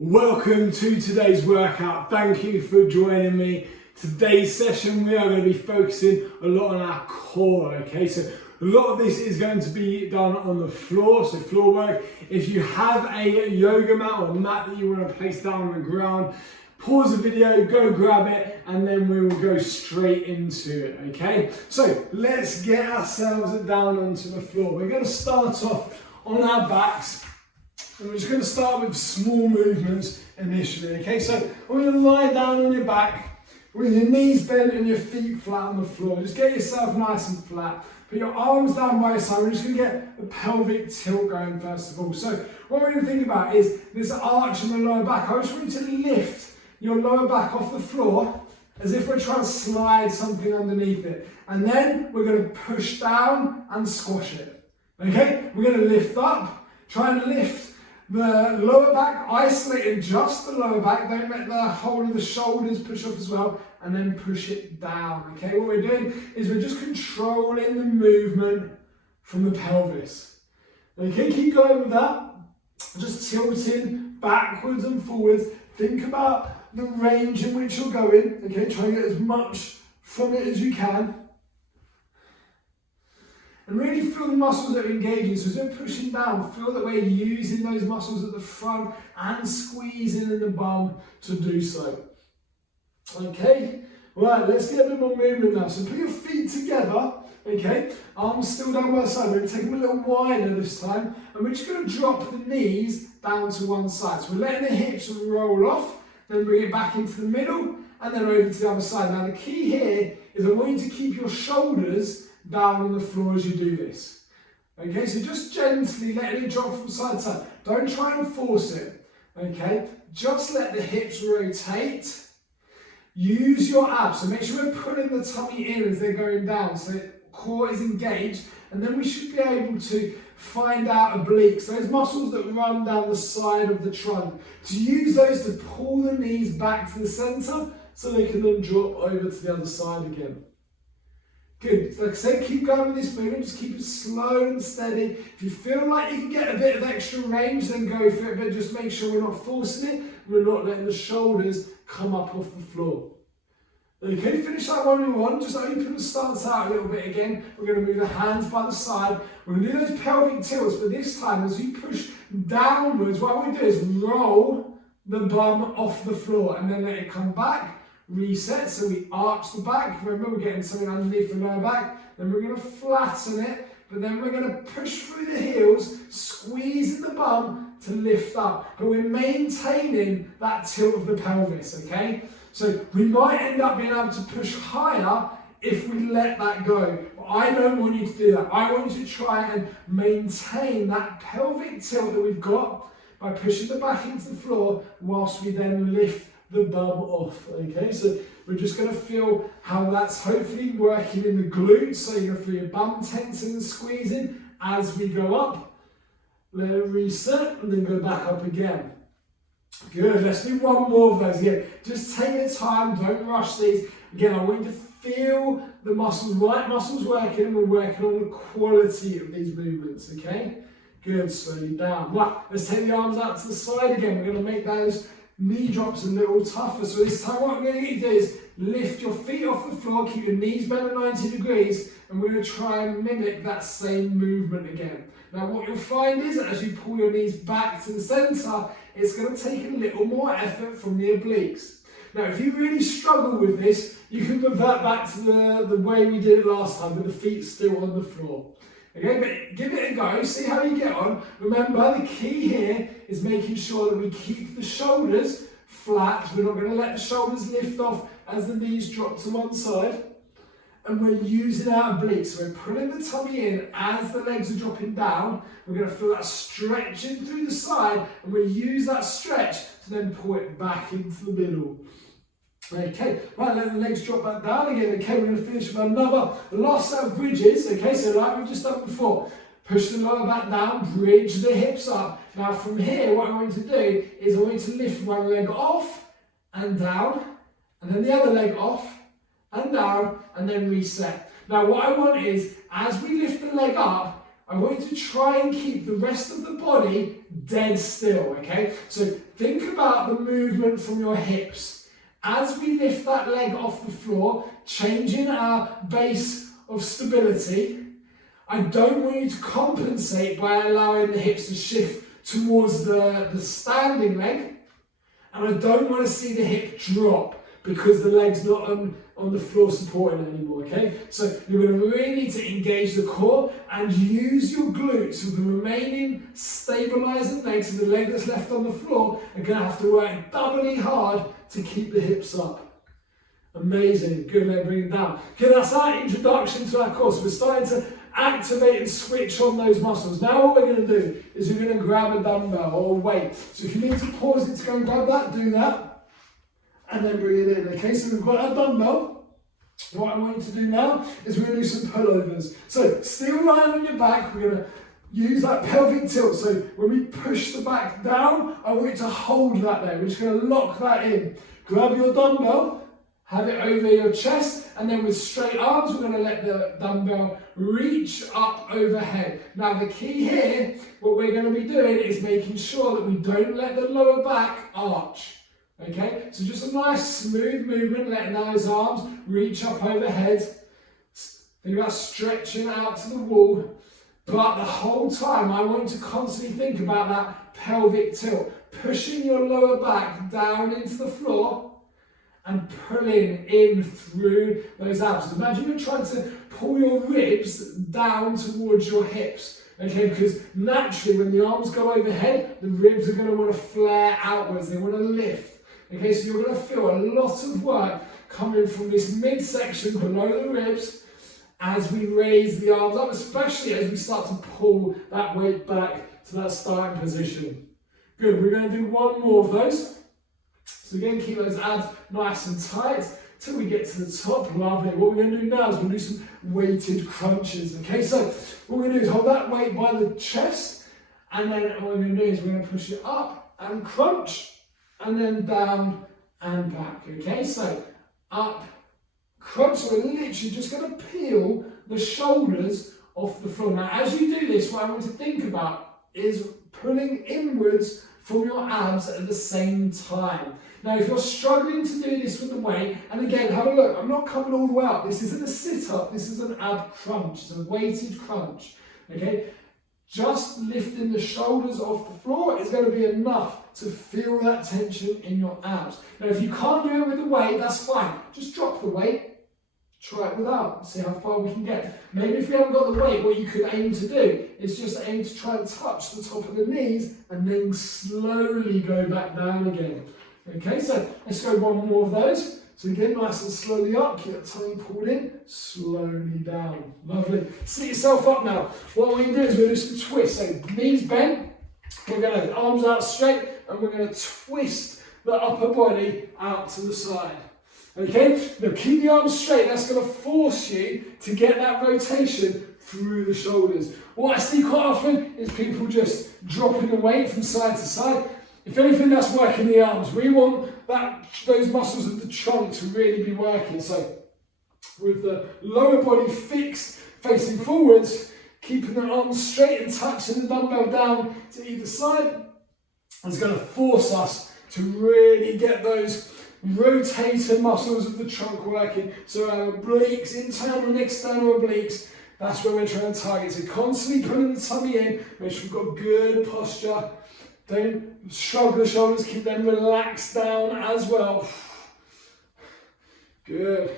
Welcome to today's workout. Thank you for joining me. Today's session we are going to be focusing a lot on our core, okay? So a lot of this is going to be done on the floor, so floor work. If you have a yoga mat or a mat that you want to place down on the ground, pause the video, go grab it, and then we will go straight into it, okay? So let's get ourselves down onto the floor. We're going to start off on our backs. And we're just going to start with small movements initially, okay? So we're going to lie down on your back with your knees bent and your feet flat on the floor. Just get yourself nice and flat. Put your arms down by your side. We're just going to get the pelvic tilt going first of all. So what we're going to think about is this arch in the lower back. I just want you to lift your lower back off the floor as if we're trying to slide something underneath it. And then we're going to push down and squash it, okay? We're going to lift up, try and lift the lower back, isolating just the lower back, don't let the whole of the shoulders push off as well, and then push it down, okay? What we're doing is we're just controlling the movement from the pelvis. Okay, keep going with that, just tilting backwards and forwards. Think about the range in which you're going, okay? Try and get as much from it as you can. And really feel the muscles that are engaging. So as we're pushing down, feel that we're using those muscles at the front and squeezing in the bum to do so. Okay, right, let's get a bit more movement now. So put your feet together, okay? Arms still down by the side. We're going to take them a little wider this time. And we're just going to drop the knees down to one side. So we're letting the hips roll off, then bring it back into the middle, and then over to the other side. Now the key here is I want you to keep your shoulders down on the floor as you do this. Okay, so just gently letting it drop from side to side. Don't try and force it. Okay, just let the hips rotate. Use your abs. So make sure we're pulling the tummy in as they're going down so the core is engaged. And then we should be able to find out obliques, those muscles that run down the side of the trunk. To use those to pull the knees back to the center so they can then drop over to the other side again. Good. Like I said, keep going with this movement. Just keep it slow and steady. If you feel like you can get a bit of extra range, then go for it. But just make sure we're not forcing it. We're not letting the shoulders come up off the floor. Okay, finish that one in one. Just open the stance out a little bit again. We're going to move the hands by the side. We're going to do those pelvic tilts. But this time, as you push downwards, what we do is roll the bum off the floor and then let it come back. Reset, so we arch the back. Remember, we're getting something underneath the lower back. Then we're going to flatten it, but then we're going to push through the heels, squeezing the bum to lift up. But we're maintaining that tilt of the pelvis, okay? So we might end up being able to push higher if we let that go. But I don't want you to do that. I want you to try and maintain that pelvic tilt that we've got by pushing the back into the floor whilst we then lift the bum off, okay? So we're just going to feel how that's hopefully working in the glutes, so you're going to feel your bum tensing and squeezing as we go up. Let it reset and then go back up again. Good, let's do one more of those again. Just take your time, don't rush these. Again, I want you to feel the muscles, right muscles working, and we're working on the quality of these movements, okay? Good, slowly down. Right, let's take the arms out to the side again. We're going to make those knee drops a little tougher. So this time what we're going to get you to do is lift your feet off the floor, keep your knees bent at 90 degrees, and we're going to try and mimic that same movement again. Now what you'll find is that as you pull your knees back to the center, it's going to take a little more effort from the obliques. Now if you really struggle with this, you can revert back to the way we did it last time with the feet still on the floor. Okay, but give it a go, see how you get on. Remember, the key here is making sure that we keep the shoulders flat. We're not going to let the shoulders lift off as the knees drop to one side. And we're using our obliques. So we're pulling the tummy in as the legs are dropping down. We're going to feel that stretching through the side. And we use that stretch to then pull it back into the middle. Okay, right, let the legs drop back down again. Okay, we're going to finish with another last set of bridges. Okay, so like we've just done before, push the lower back down, bridge the hips up. Now from here, what I'm going to do is I'm going to lift one leg off and down, and then the other leg off and down, and then reset. Now what I want is, as we lift the leg up, I want you to try and keep the rest of the body dead still, okay? So think about the movement from your hips. As we lift that leg off the floor, changing our base of stability, I don't want you to compensate by allowing the hips to shift towards the standing leg, and I don't want to see the hip drop because the leg's not on the floor supporting anymore, okay? So you're going to really need to engage the core and use your glutes with the remaining stabilizing legs, so the leg that's left on the floor are going to have to work doubly hard to keep the hips up. Amazing, good, then bring it down. Okay, that's our introduction to our core. So we're starting to activate and switch on those muscles. Now what we're going to do is we're going to grab a dumbbell or a weight. So if you need to pause it to go and grab that, do that. And then bring it in, okay? So we've got our dumbbell. What I want you to do now is we're going to do some pullovers. So still lying on your back, we're going to use that pelvic tilt. So when we push the back down, I want you to hold that there. We're just going to lock that in. Grab your dumbbell, have it over your chest, and then with straight arms, we're going to let the dumbbell reach up overhead. Now the key here, what we're going to be doing is making sure that we don't let the lower back arch. Okay, so just a nice smooth movement, letting those arms reach up overhead. Think about stretching out to the wall, but the whole time I want you to constantly think about that pelvic tilt, pushing your lower back down into the floor and pulling in through those abs. Imagine you're trying to pull your ribs down towards your hips. Okay, because naturally when the arms go overhead, the ribs are going to want to flare outwards, they want to lift. Okay, so you're going to feel a lot of work coming from this midsection below the ribs as we raise the arms up, especially as we start to pull that weight back to that starting position. Good, we're going to do one more of those. So again, keep those abs nice and tight till we get to the top. Lovely. What we're going to do now is we'll do some weighted crunches. Okay, so what we're going to do is hold that weight by the chest, and then what we're going to do is we're going to push it up and crunch. And then down and back, okay? So up, crunch, so we're literally just going to peel the shoulders off the floor. Now, as you do this, what I want to think about is pulling inwards from your abs at the same time. Now, if you're struggling to do this with the weight, and again, have a look, I'm not coming all the way up. This isn't a sit-up, this is an ab crunch, it's a weighted crunch, okay? Just lifting the shoulders off the floor is going to be enough to feel that tension in your abs. Now, if you can't do it with the weight, that's fine. Just drop the weight, try it without, see how far we can get. Maybe if you haven't got the weight, what you could aim to do is just aim to try and touch the top of the knees and then slowly go back down again. Okay, so let's go one more of those. So again, nice and slowly up, keep that tummy pulled in, slowly down. Lovely. Sit yourself up now. What we're going to do is we're going to do some twists. So knees bent, we're going to arms out straight, and we're going to twist the upper body out to the side. Okay, now keep the arms straight. That's going to force you to get that rotation through the shoulders. What I see quite often is people just dropping the weight from side to side. If anything, that's working the arms. We want those muscles of the trunk to really be working. So with the lower body fixed, facing forwards, keeping the arms straight and touching the dumbbell down to either side, is going to force us to really get those rotator muscles of the trunk working. So our obliques, internal and external obliques, that's where we're trying to target. So constantly pulling the tummy in, make sure we've got good posture. Don't shrug the shoulders, keep them relaxed down as well. Good.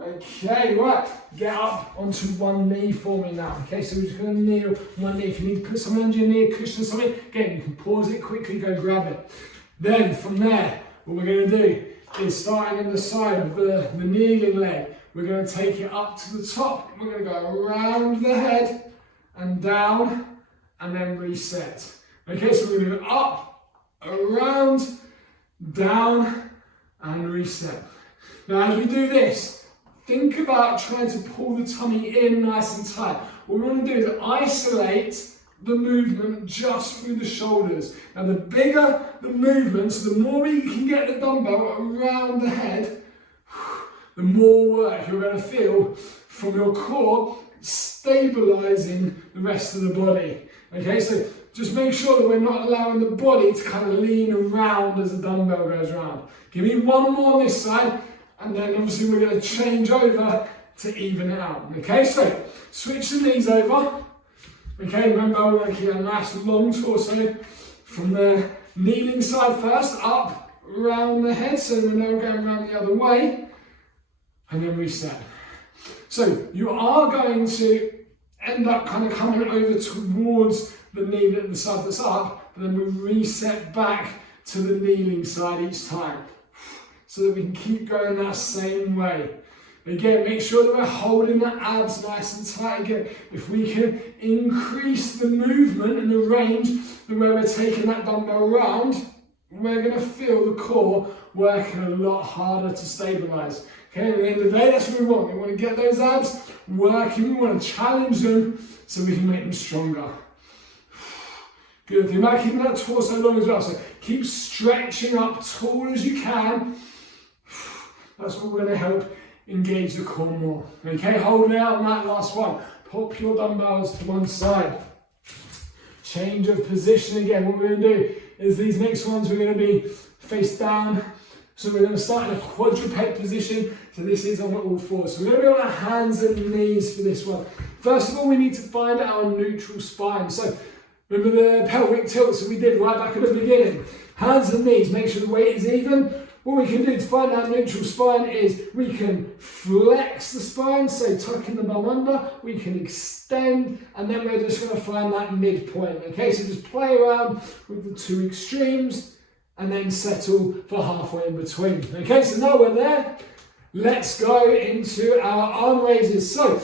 Okay, right. Get up onto one knee for me now. Okay, so we're just going to kneel on one knee. If you need to put something under your knee, a cushion or something, again, you can pause it quickly, go grab it. Then from there, what we're going to do is starting in the side of the kneeling leg, we're going to take it up to the top. We're going to go around the head and down and then reset. Okay, so we're going to go up, around, down, and reset. Now, as we do this, think about trying to pull the tummy in nice and tight. What we want to do is isolate the movement just through the shoulders. Now, the bigger the movement, so the more we can get the dumbbell around the head, the more work you're going to feel from your core stabilizing the rest of the body. Okay, so just make sure that we're not allowing the body to kind of lean around as the dumbbell goes around. Give me one more on this side, and then obviously we're going to change over to even it out. Okay, so switch the knees over. Okay, remember we're going to keep a nice long torso from the kneeling side first, up, round the head, so we're now going around the other way, and then reset. So you are going to end up kind of coming over towards the knee at the side that's up, but then we reset back to the kneeling side each time, so that we can keep going that same way. Again, make sure that we're holding the abs nice and tight. Again, if we can increase the movement and the range where we're taking that dumbbell around, we're going to feel the core working a lot harder to stabilize. Okay, at the end of the day, that's what we want. We want to get those abs working. We want to challenge them so we can make them stronger. Good. Think about keeping that torso long as well. So keep stretching up tall as you can. That's what we're going to help engage the core more. Okay, hold it out on that last one. Pop your dumbbells to one side. Change of position again. What we're going to do is these next ones we're going to be face down. So we're going to start in a quadruped position. So this is on all fours. So we're going to be on our hands and knees for this one. First of all, we need to find our neutral spine. So remember the pelvic tilts that we did right back at the beginning. Hands and knees, make sure the weight is even. What we can do to find our neutral spine is we can flex the spine, so tucking the bum under, we can extend, and then we're just going to find that midpoint. Okay, so just play around with the two extremes and then settle for halfway in between. Okay, so now we're there. Let's go into our arm raises. So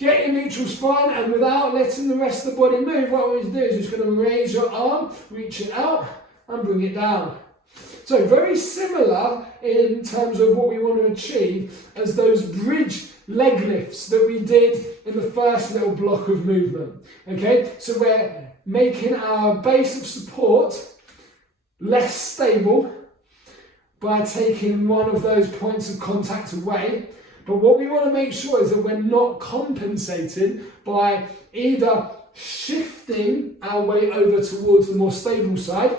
get your neutral spine, and without letting the rest of the body move, what we're going to do is just going to raise your arm, reach it out and bring it down. So very similar in terms of what we want to achieve as those bridge leg lifts that we did in the first little block of movement. Okay, so we're making our base of support less stable by taking one of those points of contact away. But what we want to make sure is that we're not compensating by either shifting our weight over towards the more stable side,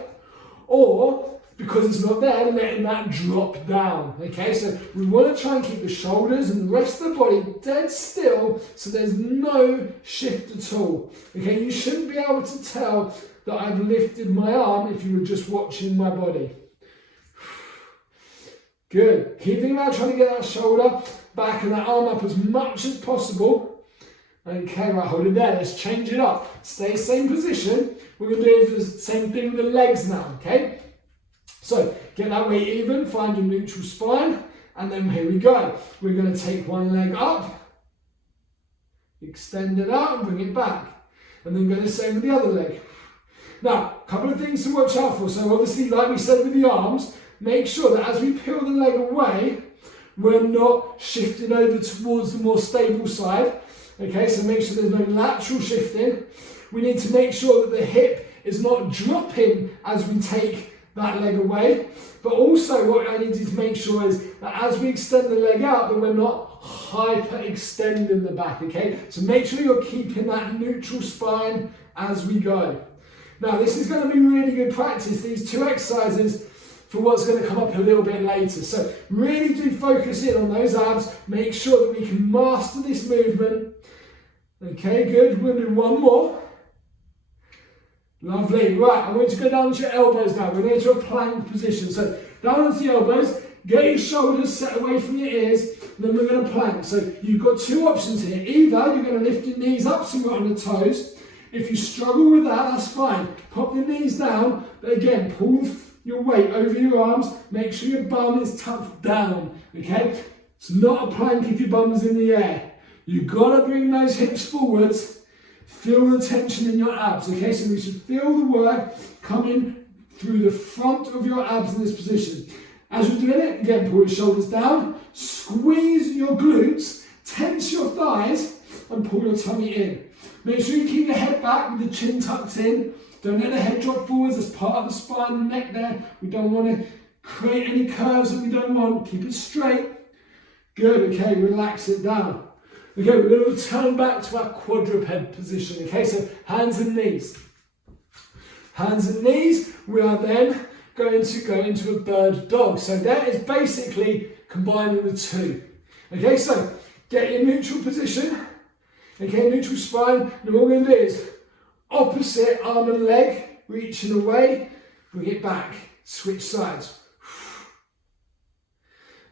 or because it's not there, letting that drop down. Okay, so we want to try and keep the shoulders and the rest of the body dead still, so there's no shift at all. Okay, you shouldn't be able to tell that I've lifted my arm if you were just watching my body. Good. Keep thinking about trying to get that shoulder back and that arm up as much as possible. Okay, right, hold it there. Let's change it up. Stay same position. We're going to do the same thing with the legs now, okay? So get that weight even, find your neutral spine, and then here we go. We're going to take one leg up, extend it out and bring it back. And then go the same with the other leg. Now, a couple of things to watch out for. So obviously, like we said with the arms, make sure that as we peel the leg away, we're not shifting over towards the more stable side. Okay, so make sure there's no lateral shifting. We need to make sure that the hip is not dropping as we take that leg away, but also what I need to make sure is that as we extend the leg out, that we're not hyper extending the back. Okay, so make sure you're keeping that neutral spine as we go. Now this is going to be really good practice, these two exercises, for what's going to come up a little bit later. So really do focus in on those abs, make sure that we can master this movement. Okay, good, we're going to do one more. Lovely. Right, I want you to go down to your elbows now. We're going into a plank position. So down onto your elbows, get your shoulders set away from your ears, and then we're going to plank. So you've got two options here. Either you're going to lift your knees up so you're on the toes. If you struggle with that, that's fine. Pop your knees down, but again, pull your weight over your arms. Make sure your bum is tucked down. Okay? It's not a plank if your bum's in the air. You've got to bring those hips forwards. Feel the tension in your abs, okay? So we should feel the work coming through the front of your abs in this position. As you're doing it, again, pull your shoulders down, squeeze your glutes, tense your thighs, and pull your tummy in. Make sure you keep your head back with the chin tucked in. Don't let the head drop forwards. That's part of the spine and neck there. We don't want to create any curves that we don't want. Keep it straight. Good, okay, relax it down. Okay, we're going to return back to our quadruped position. Okay, so hands and knees. Hands and knees, we are then going to go into a bird dog. So that is basically combining the two. Okay, so get your neutral position. Okay, neutral spine. And what we're going to do is opposite arm and leg, reaching away, bring it back, switch sides.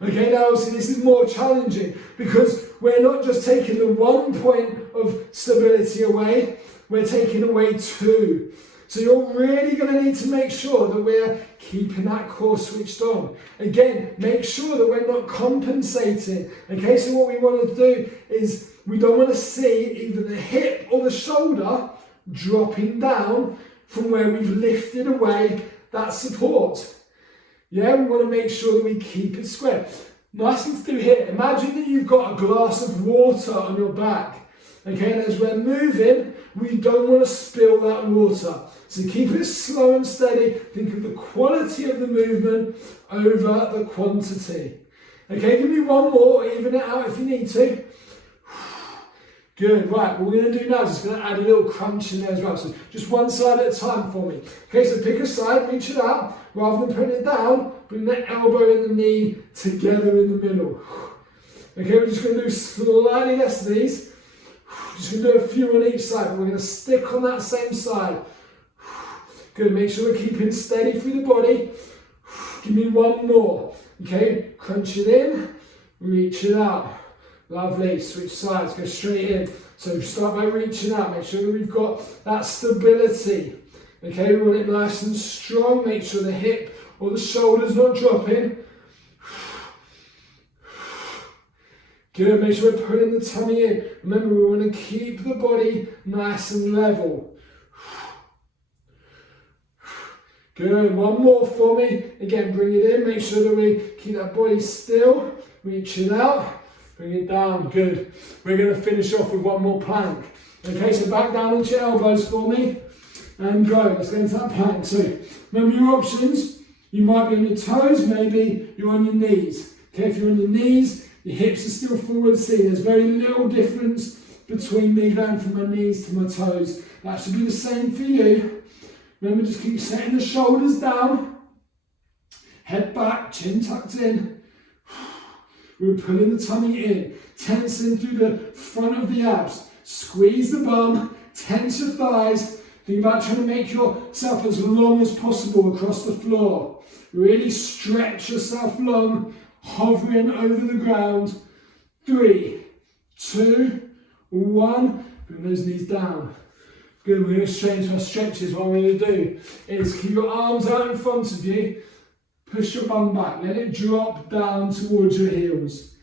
Okay, now obviously this is more challenging because we're not just taking the 1 point of stability away, we're taking away 2. So you're really going to need to make sure that we're keeping that core switched on. Again, make sure that we're not compensating. Okay, so what we want to do is we don't want to see either the hip or the shoulder dropping down from where we've lifted away that support. Yeah, we want to make sure that we keep it square. Nice thing to do here. Imagine that you've got a glass of water on your back. Okay, and as we're moving, we don't want to spill that water. So keep it slow and steady. Think of the quality of the movement over the quantity. Okay, give me one more, even it out if you need to. Good, right, what we're going to do now is just going to add a little crunch in there as well. So just one side at a time for me. Okay, so pick a side, reach it out. Rather than putting it down, bring the elbow and the knee together in the middle. Okay, we're just going to do slightly less of these. Just going to do a few on each side. We're going to stick on that same side. Good, make sure we're keeping steady through the body. Give me one more. Okay, crunch it in, reach it out. Lovely, switch sides, go straight in. So start by reaching out, make sure that we've got that stability. Okay, we want it nice and strong, make sure the hip or the shoulder's not dropping. Good, make sure we're pulling the tummy in. Remember, we want to keep the body nice and level. Good, one more for me. Again, bring it in, make sure that we keep that body still. Reach it out. Bring it down, good. We're going to finish off with one more plank. Okay, so back down onto your elbows for me. And go, let's go into that plank. So remember your options. You might be on your toes, maybe you're on your knees. Okay, if you're on your knees, your hips are still forward. See, there's very little difference between me going from my knees to my toes. That should be the same for you. Remember, just keep setting the shoulders down. Head back, chin tucked in. We're pulling the tummy in, tensing through the front of the abs. Squeeze the bum, tense your thighs. Think about trying to make yourself as long as possible across the floor. Really stretch yourself long, hovering over the ground. 3, 2, 1. Bring those knees down. Good, we're going to straight into our stretches. What we're going to do is keep your arms out in front of you. Push your bum back, let it drop down towards your heels.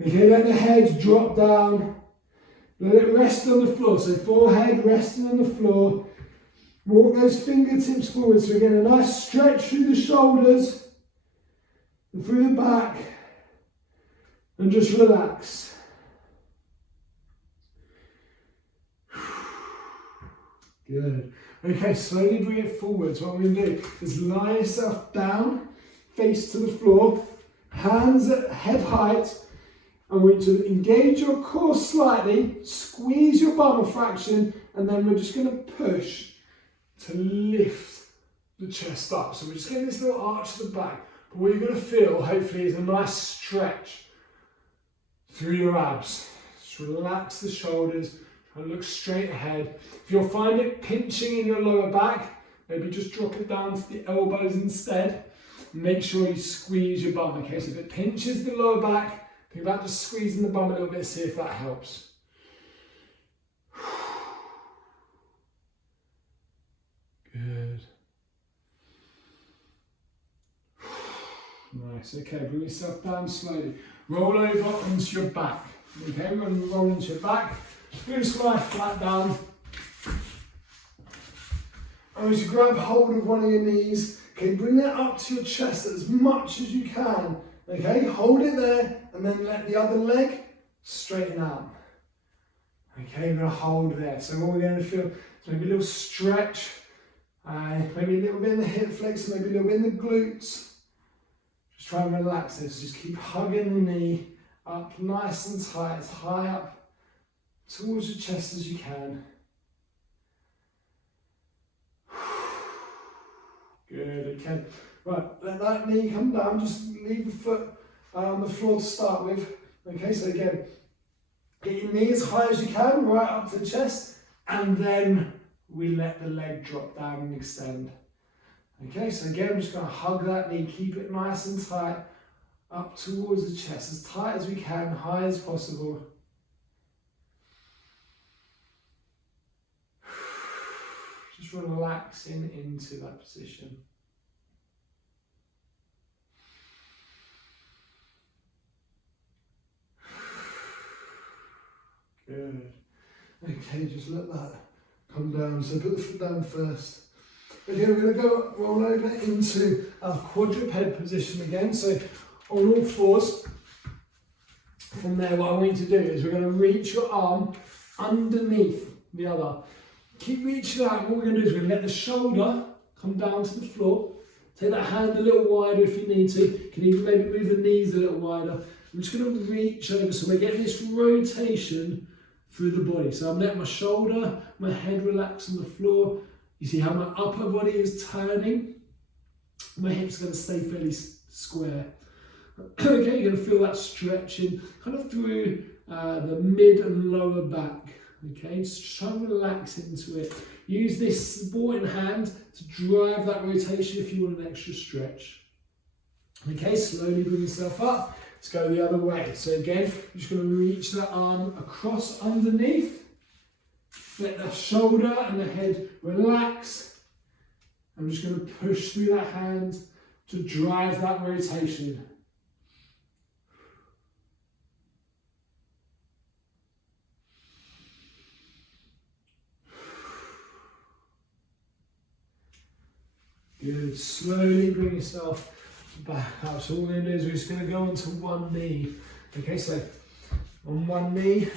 Okay, let the head drop down. Let it rest on the floor. So forehead resting on the floor. Walk those fingertips forward. So again, a nice stretch through the shoulders and through the back. And just relax. Good. Okay, slowly bring it forwards. What we're going to do is lie yourself down, face to the floor, hands at head height, and we're going to engage your core slightly, squeeze your bum a fraction, and then we're just going to push to lift the chest up. So we're just getting this little arch to the back. But what you're going to feel, hopefully, is a nice stretch through your abs. Just relax the shoulders. And look straight ahead. If you'll find it pinching in your lower back, maybe just drop it down to the elbows instead. Make sure you squeeze your bum. Okay, so if it pinches the lower back, think about just squeezing the bum a little bit, see if that helps. Good. Nice. Okay, bring yourself down slowly. Roll over onto your back. Okay, we're going to roll into your back. You're just lie flat down. And as you grab hold of one of your knees, okay, bring that up to your chest as much as you can. Okay, hold it there and then let the other leg straighten out. Okay, we're going to hold there. So what we're going to feel is maybe a little stretch, maybe a little bit in the hip flex, maybe a little bit in the glutes. Just try and relax this. Just keep hugging the knee up nice and tight, as high up towards your chest as you can. Good, okay. Right, let that knee come down, just leave the foot on the floor to start with. Okay, so again, get your knee as high as you can, right up to the chest, and then we let the leg drop down and extend. Okay, so again, I'm just going to hug that knee, keep it nice and tight, up towards the chest, as tight as we can, high as possible. Just relaxing into that position. Good. Okay, just let that come down. So put the foot down first. Okay, we're going to go roll over into our quadruped position again. So on all fours. From there, what I want you to do is we're going to reach your arm underneath the other. Keep reaching out. What we're going to do is we're going to let the shoulder come down to the floor. Take that hand a little wider if you need to. You can even maybe move the knees a little wider. I'm just going to reach over. So we're getting this rotation through the body. So I'm letting my shoulder, my head relax on the floor. You see how my upper body is turning. My hips are going to stay fairly square. Okay, you're going to feel that stretching kind of through the mid and lower back. Okay, just try and relax into it. Use this supporting hand to drive that rotation if you want an extra stretch. Okay, slowly bring yourself up. Let's go the other way. So again, you're just going to reach the arm across underneath. Let the shoulder and the head relax. I'm just going to push through that hand to drive that rotation. Good. Slowly bring yourself back up. So all we're going to do is we're just going to go onto one knee. Okay, so on one knee,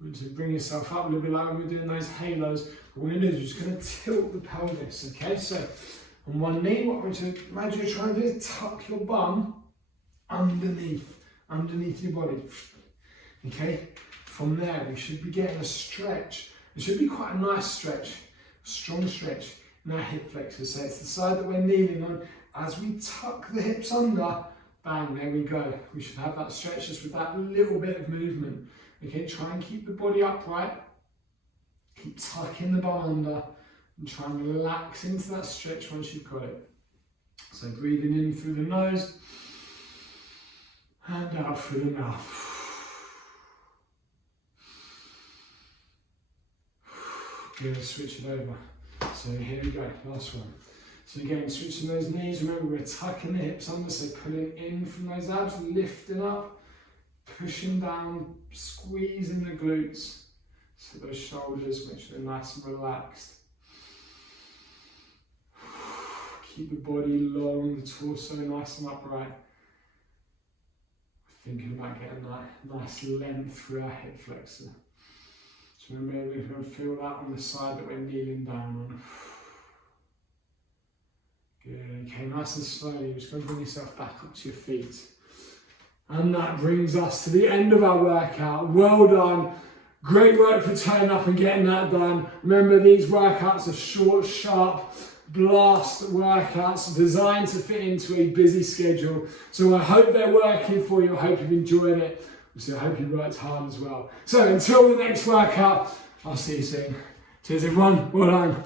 we're just bring yourself up a little bit like we're doing those halos. What we're going to do is we're just going to tilt the pelvis. Okay, so on one knee, what we're going to imagine you're trying to do is tuck your bum underneath your body. Okay, from there we should be getting a stretch. It should be quite a nice stretch, strong stretch. Now hip flexors, so it's the side that we're kneeling on. As we tuck the hips under, bang, there we go. We should have that stretch just with that little bit of movement. Okay, try and keep the body upright. Keep tucking the bum under and try and relax into that stretch once you've got it. So breathing in through the nose and out through the mouth. Good, switch it over. So here we go, last one. So again, switching those knees, remember we're tucking the hips under, so pulling in from those abs, lifting up, pushing down, squeezing the glutes. So those shoulders, make sure they're nice and relaxed. Keep the body long, the torso nice and upright. Thinking about getting that nice length through our hip flexor. So remember, we're going to feel that on the side that we're kneeling down on. Good, okay, nice and slowly, just going to bring yourself back up to your feet. And that brings us to the end of our workout. Well done. Great work for turning up and getting that done. Remember, these workouts are short, sharp, blast workouts designed to fit into a busy schedule. So I hope they're working for you. I hope you've enjoyed it. So I hope you worked hard as well. So until the next workout, I'll see you soon. Cheers everyone, well done.